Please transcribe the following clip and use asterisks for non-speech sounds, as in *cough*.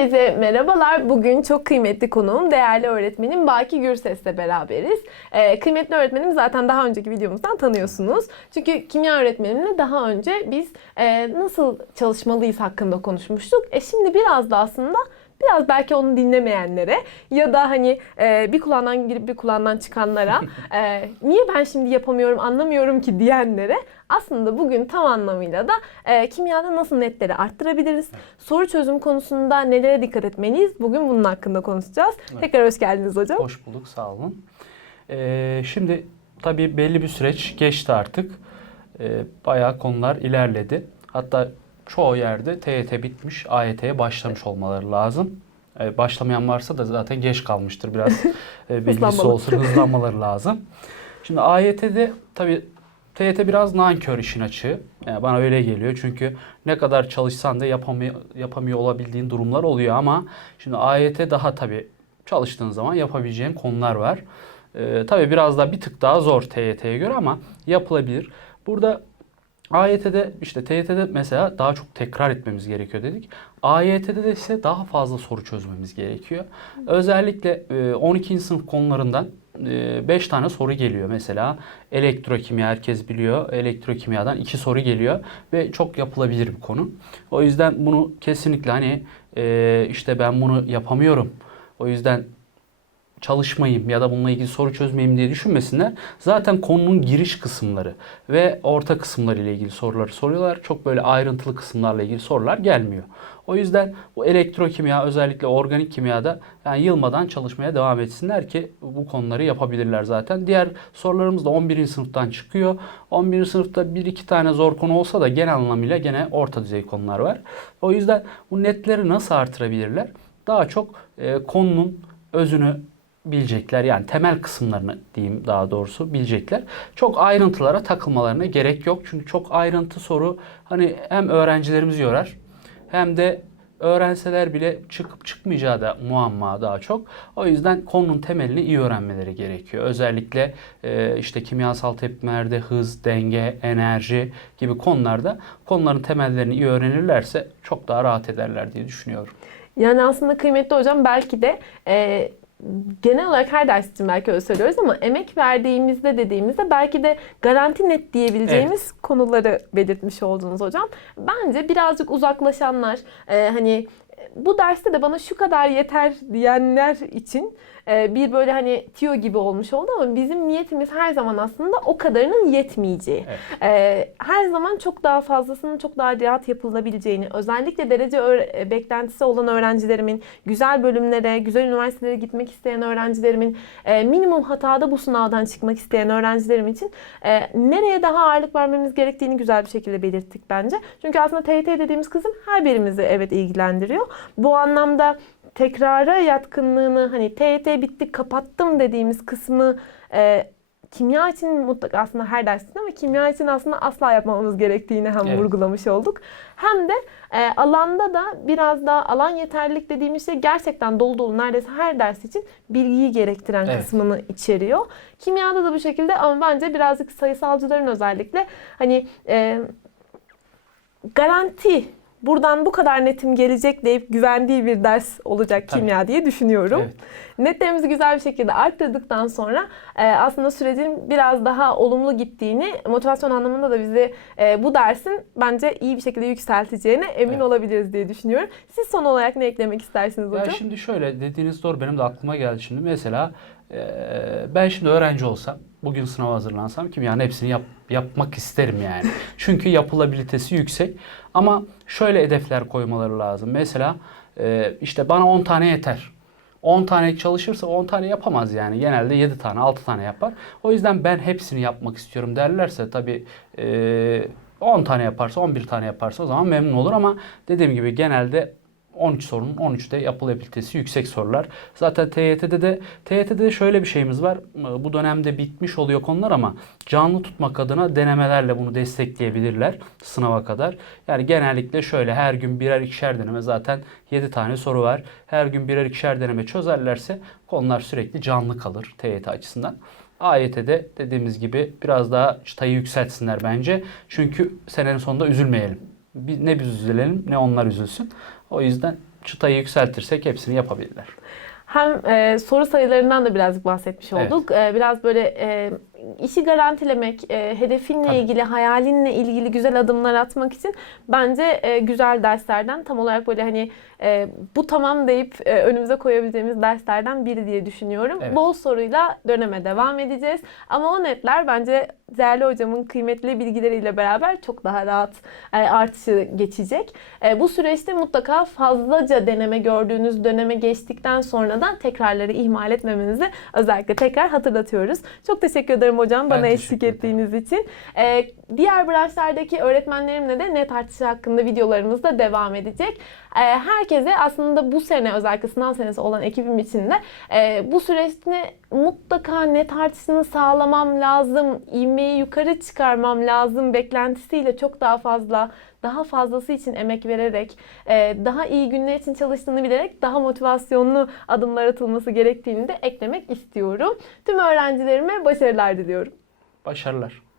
Herkese merhabalar. Bugün çok kıymetli konuğum değerli öğretmenim Baki Gürses'le beraberiz. Ee, kıymetli öğretmenim zaten daha önceki videomuzdan tanıyorsunuz. Çünkü kimya öğretmenimle daha önce biz e, nasıl çalışmalıyız hakkında konuşmuştuk. E şimdi biraz da aslında biraz belki onu dinlemeyenlere ya da hani e, bir kulağından girip bir kulağından çıkanlara *laughs* e, niye ben şimdi yapamıyorum anlamıyorum ki diyenlere aslında bugün tam anlamıyla da e, kimyada nasıl netleri arttırabiliriz? Soru çözüm konusunda nelere dikkat etmeliyiz? Bugün bunun hakkında konuşacağız. Tekrar hoş geldiniz hocam. Hoş bulduk, sağ olun. Ee, şimdi tabii belli bir süreç geçti artık. Ee, bayağı konular ilerledi. Hatta çoğu yerde TYT bitmiş, AYT'ye başlamış olmaları lazım. Ee, başlamayan varsa da zaten geç kalmıştır biraz. Ee, *laughs* bilgisi olsun, hızlanmaları lazım. Şimdi AYT'de tabii TYT biraz nankör işin açığı. Yani bana öyle geliyor. Çünkü ne kadar çalışsan da yapamıyor, yapamıyor olabildiğin durumlar oluyor ama şimdi AYT daha tabii çalıştığın zaman yapabileceğin konular var. Ee, tabii biraz daha bir tık daha zor TYT'ye göre ama yapılabilir. Burada AYT'de işte TYT'de mesela daha çok tekrar etmemiz gerekiyor dedik. AYT'de de ise daha fazla soru çözmemiz gerekiyor. Özellikle e, 12. sınıf konularından 5 tane soru geliyor mesela. Elektrokimya herkes biliyor. Elektrokimyadan 2 soru geliyor ve çok yapılabilir bir konu. O yüzden bunu kesinlikle hani e, işte ben bunu yapamıyorum. O yüzden çalışmayayım ya da bununla ilgili soru çözmeyeyim diye düşünmesinler. Zaten konunun giriş kısımları ve orta kısımları ile ilgili soruları soruyorlar. Çok böyle ayrıntılı kısımlarla ilgili sorular gelmiyor. O yüzden bu elektrokimya özellikle organik kimyada yani yılmadan çalışmaya devam etsinler ki bu konuları yapabilirler zaten. Diğer sorularımız da 11. sınıftan çıkıyor. 11. sınıfta bir iki tane zor konu olsa da genel anlamıyla gene orta düzey konular var. O yüzden bu netleri nasıl artırabilirler? Daha çok e, konunun özünü bilecekler. Yani temel kısımlarını diyeyim daha doğrusu bilecekler. Çok ayrıntılara takılmalarına gerek yok. Çünkü çok ayrıntı soru hani hem öğrencilerimizi yorar hem de öğrenseler bile çıkıp çıkmayacağı da muamma daha çok. O yüzden konunun temelini iyi öğrenmeleri gerekiyor. Özellikle e, işte kimyasal tepkimelerde hız, denge, enerji gibi konularda konuların temellerini iyi öğrenirlerse çok daha rahat ederler diye düşünüyorum. Yani aslında kıymetli hocam belki de e, genel olarak her ders için belki öyle söylüyoruz ama emek verdiğimizde dediğimizde belki de garanti net diyebileceğimiz konuları belirtmiş oldunuz hocam. Bence birazcık uzaklaşanlar e, hani bu derste de bana şu kadar yeter diyenler için e, bir böyle hani tiyo gibi olmuş oldu ama bizim niyetimiz her zaman aslında o kadarının yetmeyeceği. Evet. E, her zaman çok daha fazlasının çok daha rahat yapılabileceğini, özellikle derece e, beklentisi olan öğrencilerimin, güzel bölümlere, güzel üniversitelere gitmek isteyen öğrencilerimin, e, minimum hatada bu sınavdan çıkmak isteyen öğrencilerim için e, nereye daha ağırlık vermemiz gerektiğini güzel bir şekilde belirttik bence. Çünkü aslında TYT dediğimiz kısım her birimizi evet ilgilendiriyor. Bu anlamda tekrara yatkınlığını hani TYT bitti kapattım dediğimiz kısmı e, kimya için mutlaka aslında her derste ama kimya için aslında asla yapmamamız gerektiğini hem Evet. vurgulamış olduk. Hem de e, alanda da biraz daha alan yeterlilik dediğimiz şey gerçekten dolu dolu neredeyse her ders için bilgiyi gerektiren Evet. kısmını içeriyor. Kimyada da bu şekilde ama bence birazcık sayısalcıların özellikle hani e, garanti buradan bu kadar netim gelecek deyip güvendiği bir ders olacak Tabii. kimya diye düşünüyorum. Evet. Netlerimizi güzel bir şekilde arttırdıktan sonra e, aslında sürecin biraz daha olumlu gittiğini, motivasyon anlamında da bizi e, bu dersin bence iyi bir şekilde yükselteceğine emin Evet. olabiliriz diye düşünüyorum. Siz son olarak ne eklemek istersiniz Ya hocam? şimdi şöyle dediğiniz doğru benim de aklıma geldi şimdi. Mesela e, ben şimdi öğrenci olsam bugün sınava hazırlansam kimyanın hepsini yap, yapmak isterim yani. *laughs* Çünkü yapılabilitesi yüksek. Ama şöyle hedefler koymaları lazım. Mesela e, işte bana 10 tane yeter. 10 tane çalışırsa 10 tane yapamaz yani. Genelde 7 tane 6 tane yapar. O yüzden ben hepsini yapmak istiyorum derlerse tabii e, 10 tane yaparsa 11 tane yaparsa o zaman memnun olur ama dediğim gibi genelde 13 sorunun 13'te yapılabilitesi yüksek sorular. Zaten TYT'de de TYT'de de şöyle bir şeyimiz var. Bu dönemde bitmiş oluyor konular ama canlı tutmak adına denemelerle bunu destekleyebilirler sınava kadar. Yani genellikle şöyle her gün birer ikişer deneme zaten 7 tane soru var. Her gün birer ikişer deneme çözerlerse konular sürekli canlı kalır TYT açısından. AYT'de dediğimiz gibi biraz daha çıtayı yükseltsinler bence. Çünkü senenin sonunda üzülmeyelim. Ne biz üzülelim ne onlar üzülsün. O yüzden çıtayı yükseltirsek hepsini yapabilirler. Hem e, soru sayılarından da birazcık bahsetmiş Evet. olduk. E, biraz böyle e, işi garantilemek, e, hedefinle Tabii. ilgili, hayalinle ilgili güzel adımlar atmak için bence e, güzel derslerden tam olarak böyle hani e, bu tamam deyip e, önümüze koyabileceğimiz derslerden biri diye düşünüyorum. Evet. Bol soruyla döneme devam edeceğiz. Ama o netler bence değerli hocamın kıymetli bilgileriyle beraber çok daha rahat e, artışı geçecek. E, bu süreçte mutlaka fazlaca deneme gördüğünüz döneme geçtikten sonra da tekrarları ihmal etmemenizi özellikle tekrar hatırlatıyoruz. Çok teşekkür ederim hocam Ben bana eşlik ettiğiniz için. E, diğer branşlardaki öğretmenlerimle de net artışı hakkında videolarımız da devam edecek. E, herkese aslında bu sene özellikle sınav senesi olan ekibim için de e, bu süreçte mutlaka net artışını sağlamam lazım, ivmeyi yukarı çıkarmam lazım beklentisiyle çok daha fazla, daha fazlası için emek vererek, e, daha iyi günler için çalıştığını bilerek daha motivasyonlu adımlar atılması gerektiğini de eklemek istiyorum. Tüm öğrencilerime başarılar diliyorum. Başarılar.